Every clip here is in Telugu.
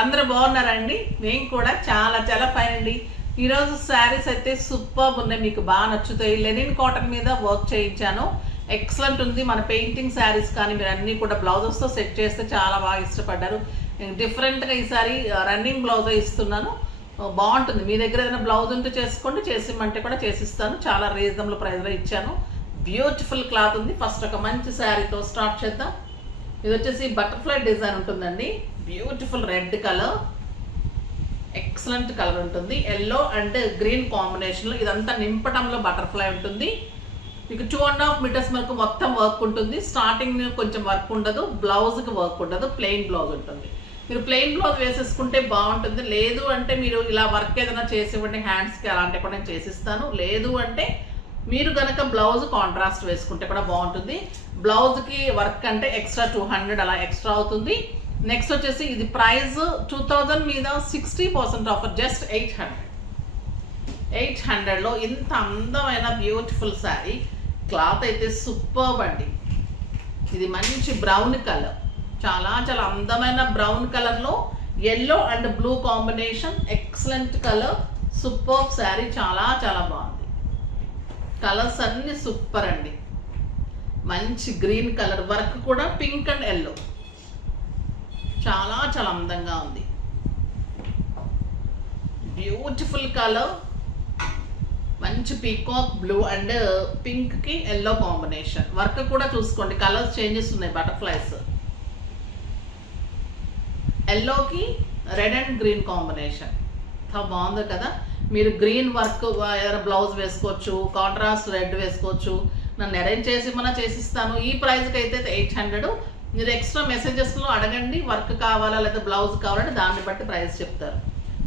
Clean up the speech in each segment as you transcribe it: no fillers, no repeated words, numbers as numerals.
అందరూ బాగున్నారండి? మేము కూడా చాలా చాలా ఫైన్ అండి. ఈరోజు శారీస్ అయితే సూపర్ ఉన్నాయి, మీకు బాగా నచ్చుతాయి. లెనిన్ కాటన్ మీద వర్క్ చేయించాను, ఎక్సలెంట్ ఉంది. మన పెయింటింగ్ శారీస్ కానీ మీరు అన్నీ కూడా బ్లౌజెస్తో సెట్ చేస్తే చాలా బాగా ఇష్టపడ్డారు. నేను డిఫరెంట్గా ఈసారి రన్నింగ్ బ్లౌజే ఇస్తున్నాను, బాగుంటుంది. మీ దగ్గర ఏదైనా బ్లౌజ్ ఉంటే చేసుకోండి, చేసిమంటే కూడా చేసిస్తాను. చాలా రీజనబుల్ ప్రైస్లో ఇచ్చాను. బ్యూటిఫుల్ క్లాత్ ఉంది. ఫస్ట్ ఒక మంచి శారీతో స్టార్ట్ చేద్దాం. ఇది వచ్చేసి బటర్ఫ్లై డిజైన్ ఉంటుందండి. Beautiful red colour, excellent colour ఉంటుంది. ఎల్లో అండ్ గ్రీన్ కాంబినేషన్లో ఇదంతా నింపటంలో బటర్ఫ్లై ఉంటుంది. మీకు 2.5 మీటర్స్ వరకు మొత్తం వర్క్ ఉంటుంది. స్టార్టింగ్ కొంచెం వర్క్ ఉండదు, బ్లౌజ్కి వర్క్ ఉండదు, ప్లెయిన్ బ్లౌజ్ ఉంటుంది. మీరు ప్లెయిన్ బ్లౌజ్ వేసేసుకుంటే బాగుంటుంది. లేదు అంటే మీరు ఇలా వర్క్ ఏదైనా చేసి ఇవ్వండి, హ్యాండ్స్కి అలాంటివి కూడా నేను చేసిస్తాను. లేదు అంటే మీరు కనుక బ్లౌజ్ కాంట్రాస్ట్ వేసుకుంటే కూడా బాగుంటుంది. బ్లౌజ్కి వర్క్ అంటే ఎక్స్ట్రా 200 అలా ఎక్స్ట్రా అవుతుంది. నెక్స్ట్ వచ్చేసి ఇది ప్రైస్ 2000 మీద 60% ఆఫర్, జస్ట్ 800లో ఇంత అందమైన బ్యూటిఫుల్ శారీ. క్లాత్ అయితే సూపర్బ్ అండి. ఇది మంచి బ్రౌన్ కలర్, చాలా చాలా అందమైన బ్రౌన్ కలర్లో yellow and blue combination, excellent colour, superb sari. చాలా చాలా బాగుంది. కలర్స్ అన్ని సూపర్ అండి. మంచి గ్రీన్ కలర్, వర్క్ కూడా పింక్ అండ్ ఎల్లో, చాలా చాలా అందంగా ఉంది. బ్యూటిఫుల్ కలర్, మంచి పీకాక్ బ్లూ అండ్ పింక్కి ఎల్లో కాంబినేషన్. వర్క్ కూడా చూసుకోండి, కలర్స్ చేంజెస్ ఉన్నాయి. బటర్ఫ్లైస్ ఎల్లోకి రెడ్ అండ్ గ్రీన్ కాంబినేషన్, బాగుంది కదా. మీరు గ్రీన్ వర్క్ ఏదైనా బ్లౌజ్ వేసుకోవచ్చు, కాంట్రాస్ట్ రెడ్ వేసుకోవచ్చు. నన్ను అరేంజ్ చేసి మన చేసిస్తాను. ఈ ప్రైస్కి అయితే 800. మీరు ఎక్స్ట్రా మెసేజెస్లో అడగండి, వర్క్ కావాలా లేదా బ్లౌజ్ కావాలంటే దాన్ని బట్టి ప్రైస్ చెప్తారు.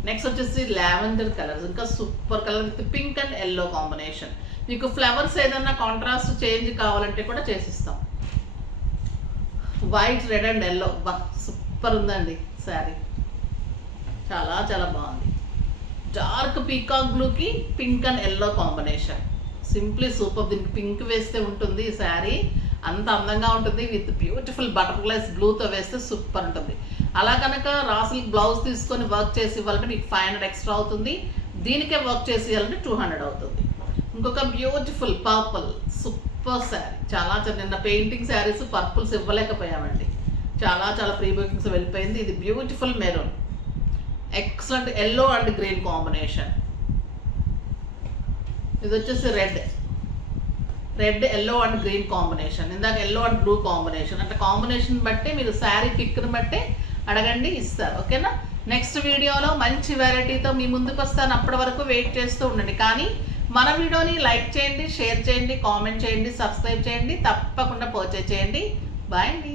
నెక్స్ట్ వచ్చేసి లావెండర్ కలర్, ఇంకా super colour with pink and yellow combination. మీకు ఫ్లవర్స్ ఏదన్నా కాంట్రాస్ట్ చేంజ్ కావాలంటే కూడా చేసిస్తాం. వైట్ రెడ్ అండ్ ఎల్లో, బా సూపర్ ఉందండి శారీ, చాలా చాలా బాగుంది. డార్క్ పీకాక్ బ్లూకి pink and yellow combination, simply super. దీనికి పింక్ వేస్తే ఉంటుంది ఈ శారీ, అంత అందంగా ఉంటుంది. విత్ బ్యూటిఫుల్ బటర్ఫ్లైస్ బ్లూతో వేస్తే సూపర్ ఉంటుంది. అలా కనుక రాసులకి బ్లౌజ్ తీసుకొని వర్క్ చేసి ఇవ్వాలంటే మీకు 500 ఎక్స్ట్రా అవుతుంది. దీనికే వర్క్ చేసి ఇవ్వాలంటే 200 అవుతుంది. ఇంకొక బ్యూటిఫుల్ పర్పుల్, సూపర్ శారీ. చాలా చాలా నిన్న పెయింటింగ్ శారీస్ పర్పుల్స్ ఇవ్వలేకపోయామండి, చాలా చాలా ప్రీ బుకింగ్స్ వెళ్ళిపోయింది. ఇది beautiful maroon, excellent yellow and green combination. ఇది వచ్చేసి red yellow and green combination. ఇందాక ఎల్లో అండ్ బ్లూ కాంబినేషన్. అంటే కాంబినేషన్ బట్టి మీరు శారీ పిక్ని బట్టి అడగండి, ఇస్తారు. ఓకేనా? నెక్స్ట్ వీడియోలో మంచి వెరైటీతో మీ ముందుకు వస్తాను. అప్పటి వరకు వెయిట్ చేస్తూ ఉండండి. కానీ మన వీడియోని లైక్ చేయండి, షేర్ చేయండి, కామెంట్ చేయండి, సబ్స్క్రైబ్ చేయండి, తప్పకుండా పర్చేజ్ చేయండి. బాయ్ అండి.